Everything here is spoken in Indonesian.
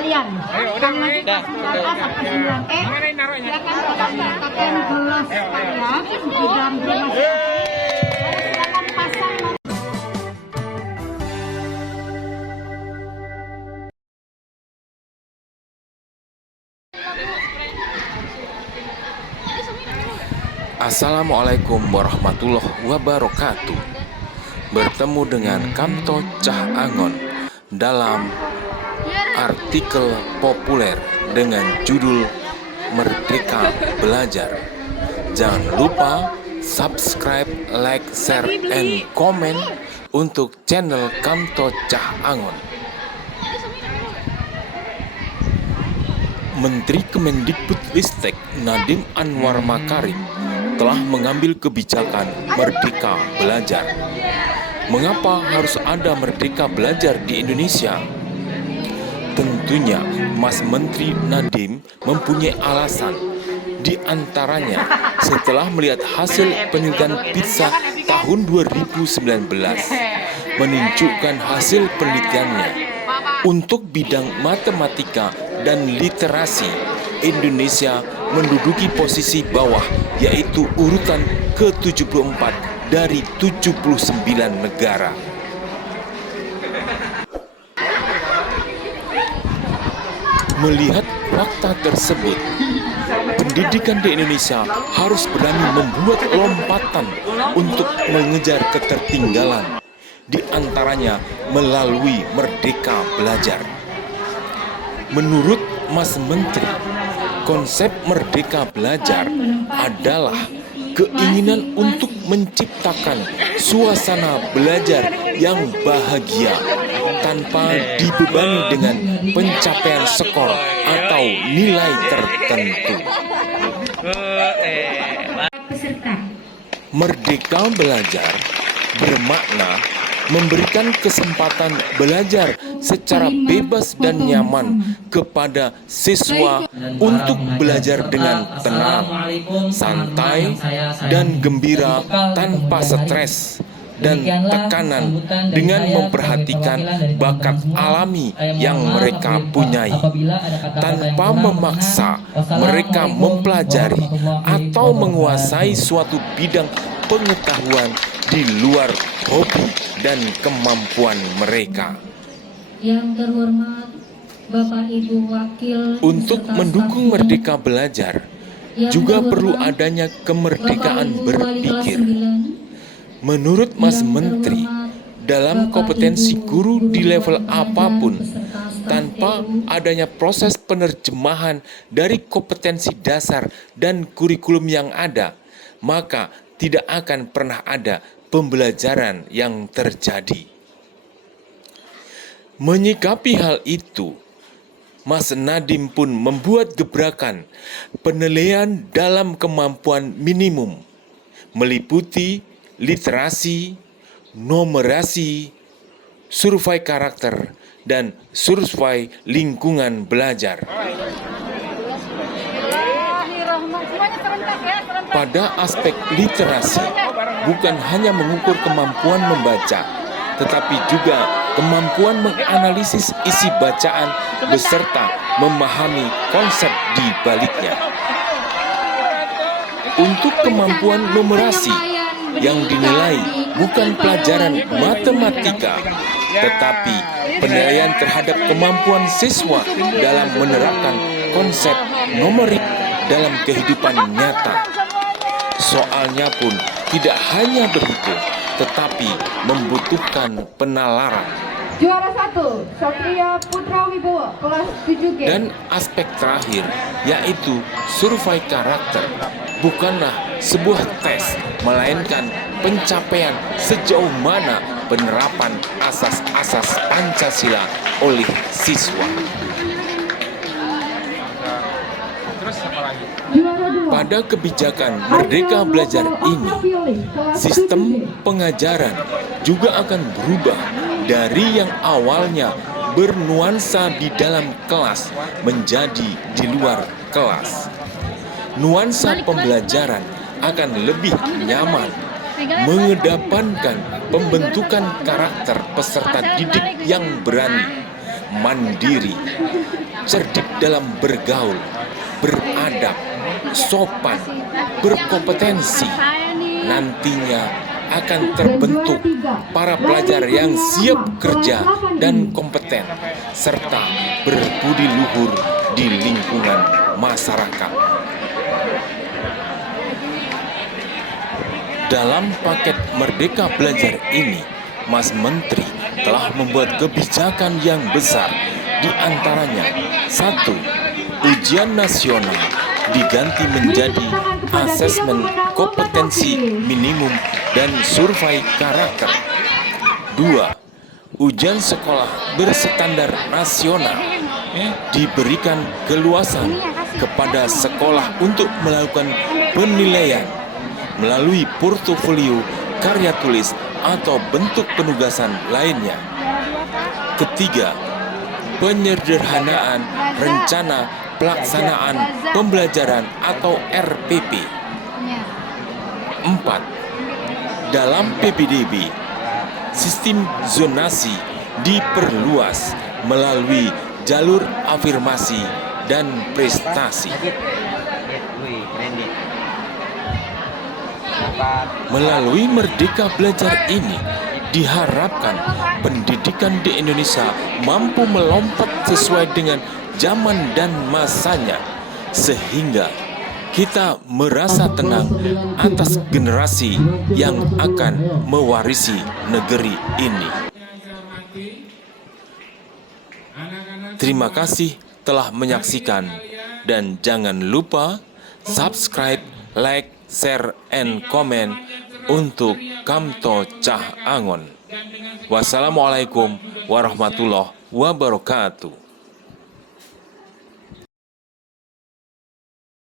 sekalian. Kan nanti pas sampai 9E, silakan mendapatkan gelas saya di dalam gelas. Silakan pasang. Assalamualaikum warahmatullahi wabarakatuh. Bertemu dengan Kamto Cah Angon dalam artikel populer dengan judul Merdeka Belajar. Jangan lupa subscribe, like, share, and comment untuk channel Kamto Cah Angon. Menteri Kemendikbudristek Nadiem Anwar Makarim telah mengambil kebijakan Merdeka Belajar. Mengapa harus ada Merdeka Belajar di Indonesia? Tentunya Mas Menteri Nadiem mempunyai alasan. Di antaranya setelah melihat hasil penelitian PISA tahun 2019 menunjukkan hasil penelitiannya untuk bidang matematika dan literasi, Indonesia menduduki posisi bawah, yaitu urutan ke-74 dari 79 negara. Melihat fakta tersebut, pendidikan di Indonesia harus berani membuat lompatan untuk mengejar ketertinggalan, di antaranya melalui Merdeka Belajar. Menurut Mas Menteri, konsep Merdeka Belajar adalah keinginan untuk menciptakan suasana belajar yang bahagia tanpa dibebani dengan pencapaian skor atau nilai tertentu. Merdeka Belajar bermakna memberikan kesempatan belajar secara bebas dan nyaman kepada siswa untuk belajar dengan tenang, santai, dan gembira tanpa stres dan tekanan, dengan memperhatikan bakat alami yang mereka punyai, tanpa memaksa mereka mempelajari atau menguasai suatu bidang pengetahuan di luar hobi dan kemampuan mereka. Yang terhormat Bapak Ibu Wakil, untuk mendukung Merdeka Belajar juga perlu adanya kemerdekaan berpikir. Menurut Mas Menteri, dalam kompetensi guru di level apapun, tanpa adanya proses penerjemahan dari kompetensi dasar dan kurikulum yang ada, maka tidak akan pernah ada pembelajaran yang terjadi. Menyikapi hal itu, Mas Nadiem pun membuat gebrakan penilaian dalam kemampuan minimum, meliputi literasi, numerasi, survei karakter, dan survei lingkungan belajar. Pada aspek literasi, bukan hanya mengukur kemampuan membaca, tetapi juga kemampuan menganalisis isi bacaan beserta memahami konsep di baliknya. Untuk kemampuan numerasi, yang dinilai bukan pelajaran matematika, tetapi penilaian terhadap kemampuan siswa dalam menerapkan konsep numerik dalam kehidupan nyata. Soalnya pun tidak hanya berhitung, tetapi membutuhkan penalaran. Juara 1, Satria Putra Wibowo, kelas 7G. Dan aspek terakhir, yaitu survei karakter, bukanlah sebuah tes, melainkan pencapaian sejauh mana penerapan asas-asas Pancasila oleh siswa. Pada kebijakan Merdeka Belajar ini, sistem pengajaran juga akan berubah dari yang awalnya bernuansa di dalam kelas menjadi di luar kelas. Nuansa pembelajaran akan lebih nyaman, mengedepankan pembentukan karakter peserta didik yang berani, mandiri, cerdik dalam bergaul, beradab, sopan, berkompetensi. Nantinya akan terbentuk para pelajar yang siap kerja dan kompeten, serta berbudi luhur di lingkungan masyarakat. Dalam paket Merdeka Belajar ini, Mas Menteri telah membuat kebijakan yang besar, di antaranya 1. Ujian nasional diganti menjadi asesmen kompetensi minimum dan survei karakter. 2. Ujian sekolah berstandar nasional diberikan keluasan kepada sekolah untuk melakukan penilaian melalui portofolio, karya tulis, atau bentuk penugasan lainnya. 3. Penyederhanaan rencana pelaksanaan pembelajaran atau RPP. 4. Dalam PPDB, sistem zonasi diperluas melalui jalur afirmasi dan prestasi. Melalui Merdeka Belajar ini, diharapkan pendidikan di Indonesia mampu melompat sesuai dengan zaman dan masanya, sehingga kita merasa tenang atas generasi yang akan mewarisi negeri ini. Terima kasih telah menyaksikan, dan jangan lupa subscribe, like, share, and comment untuk Kamto Cah Angon. Wassalamualaikum warahmatullahi wabarakatuh.